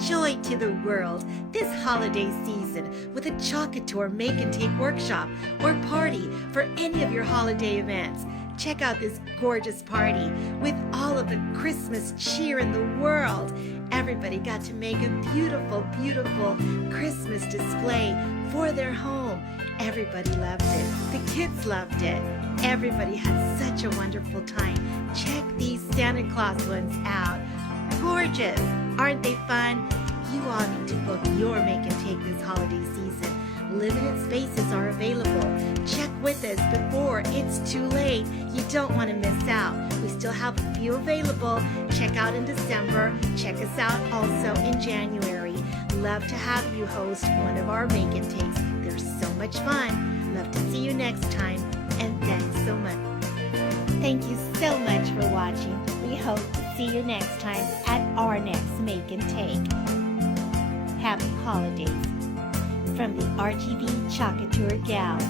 joy to the world this holiday season with a Couture make and take workshop or party for any of your holiday events. Check out this gorgeous party with all of the Christmas cheer in the world. Everybody got to make a beautiful, beautiful Christmas display for their home. Everybody loved it. The kids loved it. Everybody had such a wonderful time. Check these Santa Claus ones out. Gorgeous. Aren't they fun? You all need to book your make and take this holiday season. Limited spaces are available. Check with us before it's too late. You don't want to miss out. We still have a few available. Check out in December. Check us out also in January. Love to have you host one of our make and takes. They're so much fun. Love to see you next time. And thanks so much. Thank you so much for watching. We hope to see you next time at our next make and take. Happy holidays from the RGB Couture Gals.